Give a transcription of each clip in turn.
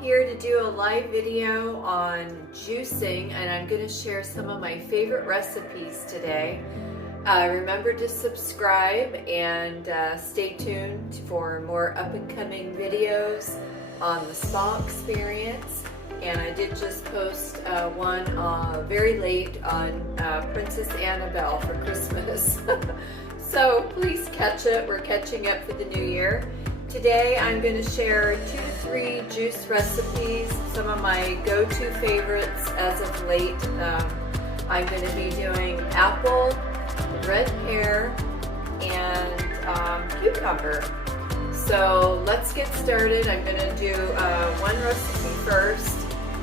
here to do a live video on juicing, and I'm going to share some of my favorite recipes today. Remember to subscribe and stay tuned for more up-and-coming videos on the spa experience. And I did just post one very late on Princess Annabelle for Christmas. So please catch it. We're catching up for the new year. Today I'm going to share 2 to 3 juice recipes, some of my go-to favorites as of late. I'm going to be doing apple, red pear, and cucumber. So let's get started. I'm going to do one recipe first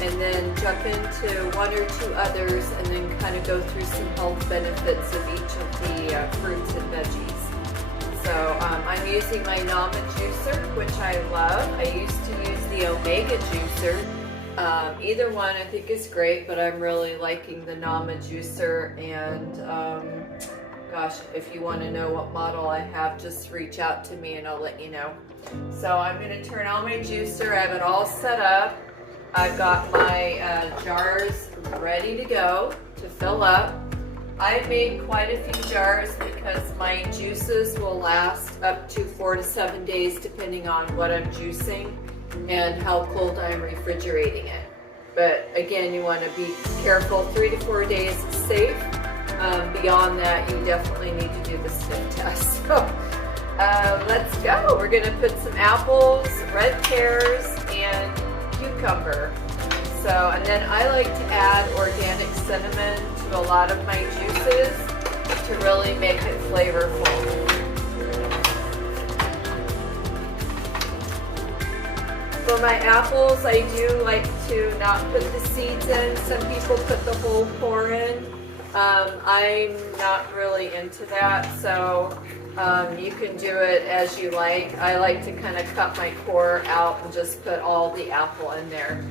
and then jump into 1 or 2 others and then kind of go through some health benefits of each of the fruits and veggies. So I'm using my Nama juicer, which I love. I used to use the Omega juicer. Either one I think is great, but I'm really liking the Nama juicer. And gosh, if you want to know what model I have, just reach out to me and I'll let you know. So I'm going to turn on my juicer. I have it all set up. I've got my jars ready to go to fill up. I've made quite a few jars because my juices will last up to 4 to 7 days depending on what I'm juicing and how cold I'm refrigerating it. But again, you want to be careful. 3 to 4 days is safe. Beyond that, you definitely need to do the sniff test. So let's go. We're going to put some apples, red pears, and cucumber. So, and then I like to add organic cinnamon to a lot of my juices to really make it flavorful. For my apples, I do like to not put the seeds in. Some people put the whole core in. I'm not really into that, so you can do it as you like. I like to kind of cut my core out and just put all the apple in there.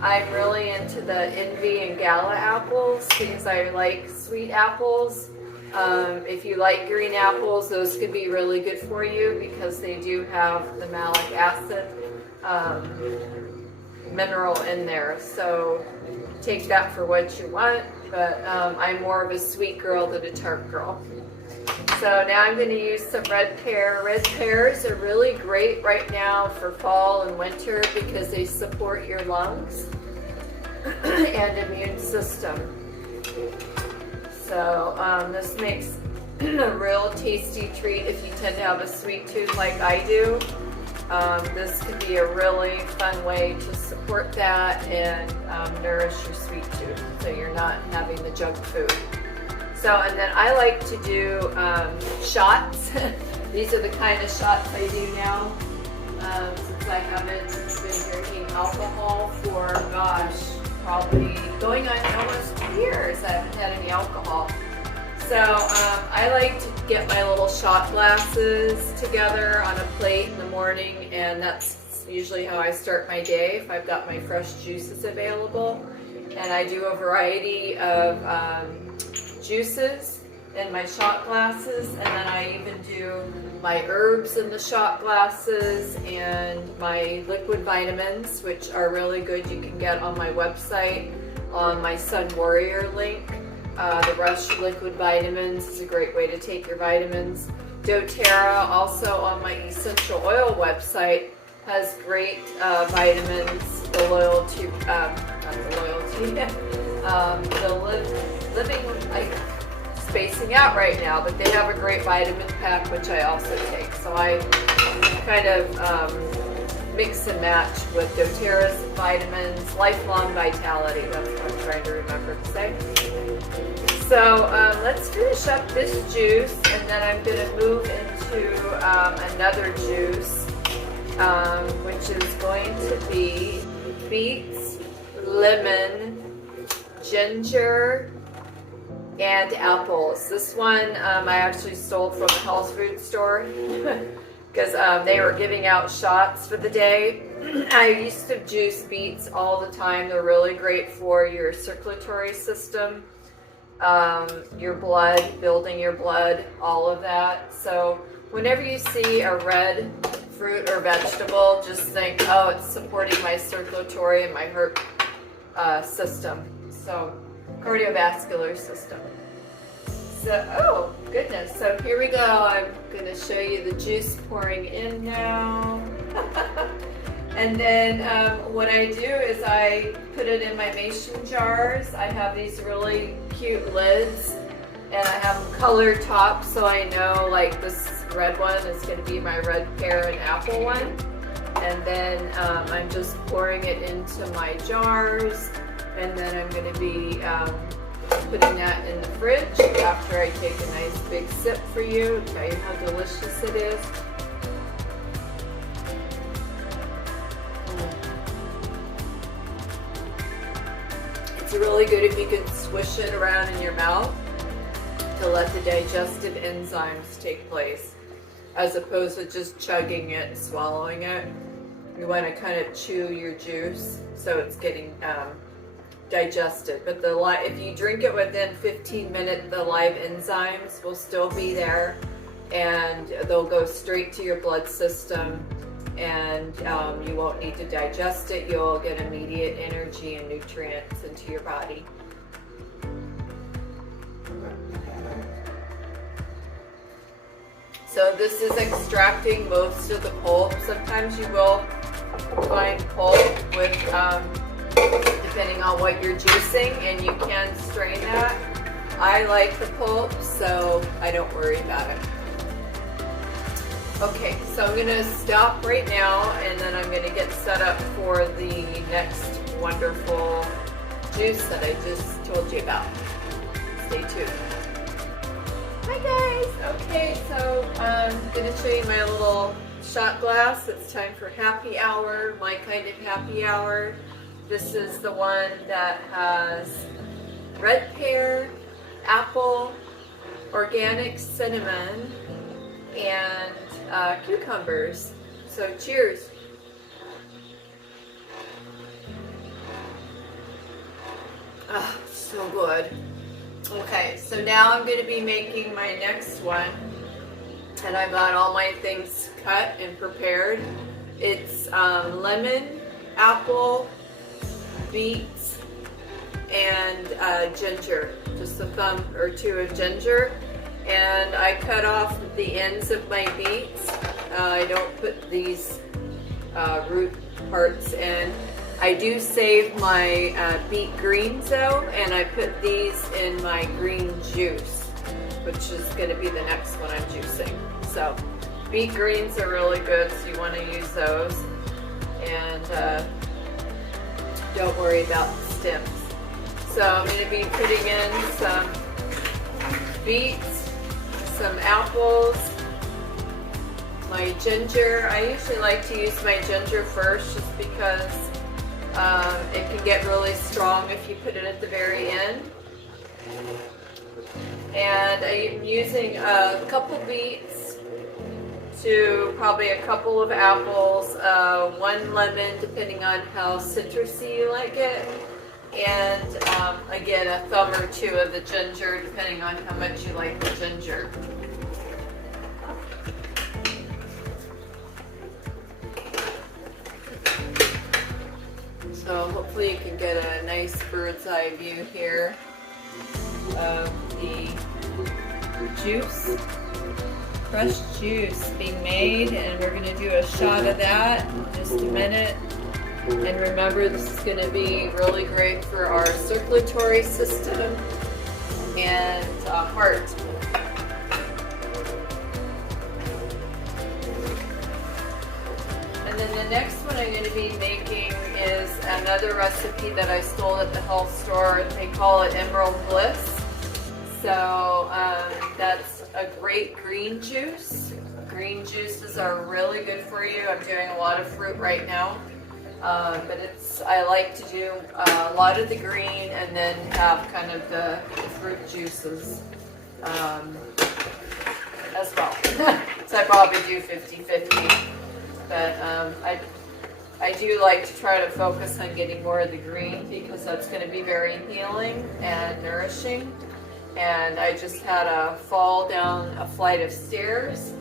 I'm really into the Envy and Gala apples because I like sweet apples. If you like green apples, those could be really good for you because they do have the malic acid mineral in there. So take that for what you want, but I'm more of a sweet girl than a tart girl. So now I'm going to use some red pear. Red pears are really great right now for fall and winter because they support your lungs and immune system. So this makes a real tasty treat if you tend to have a sweet tooth like I do. This can be a really fun way to support that and nourish your sweet tooth so you're not having the junk food. So, and then I like to do shots. These are the kind of shots I do now. Since I haven't been drinking alcohol for, gosh, probably going on almost 2 years. I haven't had any alcohol. So I like to get my little shot glasses together on a plate in the morning, and that's usually how I start my day if I've got my fresh juices available. And I do a variety of juices in my shot glasses, and then I even do my herbs in the shot glasses and my liquid vitamins, which are really good. You can get on my website on my Sun Warrior link. The Rush liquid vitamins is a great way to take your vitamins. doTERRA, also on my essential oil website, has great vitamins. The loyalty, not the loyalty, the living, like, spacing out right now, but they have a great vitamin pack which I also take. So I kind of mix and match with doTERRA's vitamins. Lifelong vitality, that's what I'm trying to remember to say. So let's finish up this juice, and then I'm going to move into another juice, which is going to be beets, lemon, ginger, and apples. This one I actually stole from a health food store because they were giving out shots for the day. I used to juice beets all the time. They're really great for your circulatory system, your blood, building your blood, all of that. So whenever you see a red fruit or vegetable, just think, oh, it's supporting my circulatory and my heart system, so cardiovascular system. So, oh goodness, so here we go. I'm going to show you the juice pouring in now. And then what I do is I put it in my mason jars. I have these really cute lids, and I have them colored tops, so I know like this red one is going to be my red pear and apple one. And then I'm just pouring it into my jars, and then I'm going to be putting that in the fridge after I take a nice big sip for you, tell you how delicious it is. It's really good if you can swish it around in your mouth to let the digestive enzymes take place, as opposed to just chugging it and swallowing it. You want to kind of chew your juice so it's getting digested. But if you drink it within 15 minutes, the live enzymes will still be there, and they'll go straight to your blood system, and you won't need to digest it. You'll get immediate energy and nutrients into your body. So this is extracting most of the pulp. Sometimes you will find pulp with, depending on what you're juicing, and you can strain that. I like the pulp, so I don't worry about it. Okay, so I'm gonna stop right now, and then I'm gonna get set up for the next wonderful juice that I just told you about. Stay tuned. Hi guys! Okay, so I'm gonna show you my little shot glass. It's time for happy hour, my kind of happy hour. This is the one that has red pear, apple, organic cinnamon, and cucumbers. So cheers. Ah, so good. Okay, so now I'm going to be making my next one, and I've got all my things cut and prepared. It's lemon, apple, beets, and ginger, just a thumb or two of ginger. And I cut off the ends of my beets. I don't put these root parts in. I do save my beet greens though, and I put these in my green juice, which is going to be the next one I'm juicing. So beet greens are really good, so you want to use those. And don't worry about the stems. So I'm going to be putting in some beets, some apples, my ginger. I usually like to use my ginger first just because it can get really strong if you put it at the very end. And I'm using a couple beets to probably a couple of apples, one lemon depending on how citrusy you like it, and again a thumb or two of the ginger depending on how much you like the ginger. So hopefully you can get a nice bird's eye view here of the juice, fresh juice being made, and we're going to do a shot of that in just a minute. And remember, this is going to be really great for our circulatory system and heart. And then the next one I'm going to be making is another recipe that I stole at the health store. They call it Emerald Bliss. So that's a great green juice. Green juices are really good for you. I'm doing a lot of fruit right now. But I like to do a lot of the green and then have kind of the fruit juices as well. So I probably do 50-50. But I do like to try to focus on getting more of the green because that's going to be very healing and nourishing. And I just had a fall down a flight of stairs.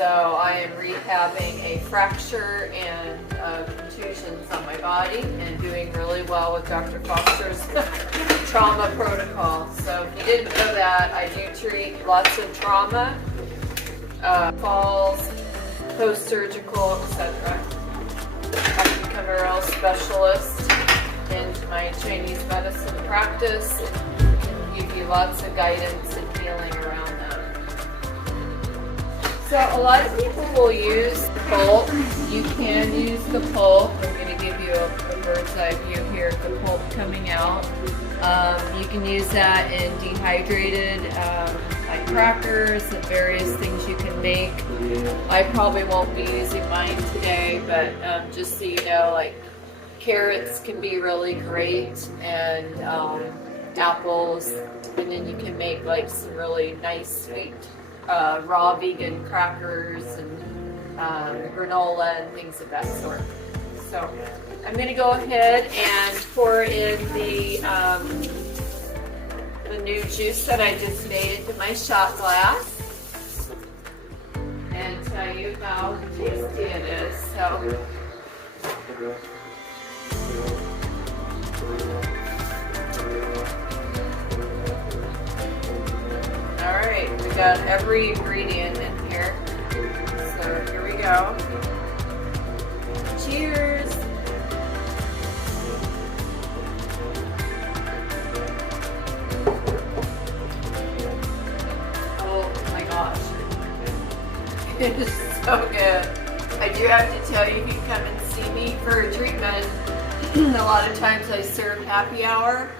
So I am rehabbing a fracture and contusions on my body and doing really well with Dr. Foster's trauma protocol. So if you didn't know that, I do treat lots of trauma, falls, post-surgical, etc. I've become a real specialist in my Chinese medicine practice and can give you lots of guidance and healing around that. So a lot of people will use the pulp. You can use the pulp. I'm going to give you a bird's eye view here of the pulp coming out. You can use that in dehydrated like crackers and various things you can make. I probably won't be using mine today, but just so you know, like carrots can be really great, and apples, and then you can make like some really nice sweet raw vegan crackers and granola and things of that sort. So I'm going to go ahead and pour in the new juice that I just made into my shot glass and tell you how tasty it is. So alright, we got every ingredient in here. So here we go. Cheers! Oh my gosh. It is so good. I do have to tell you, you can come and see me for a treatment. A lot of times I serve happy hour,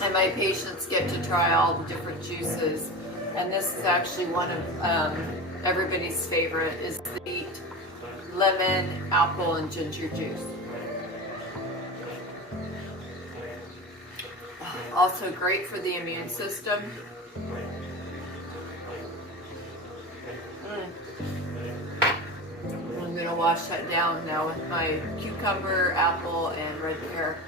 and my patients get to try all the different juices. And this is actually one of everybody's favorite, is the lemon, apple, and ginger juice. Also great for the immune system. I'm going to wash that down now with my cucumber, apple, and red pear.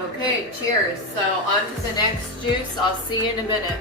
Okay, cheers. So on to the next juice. I'll see you in a minute.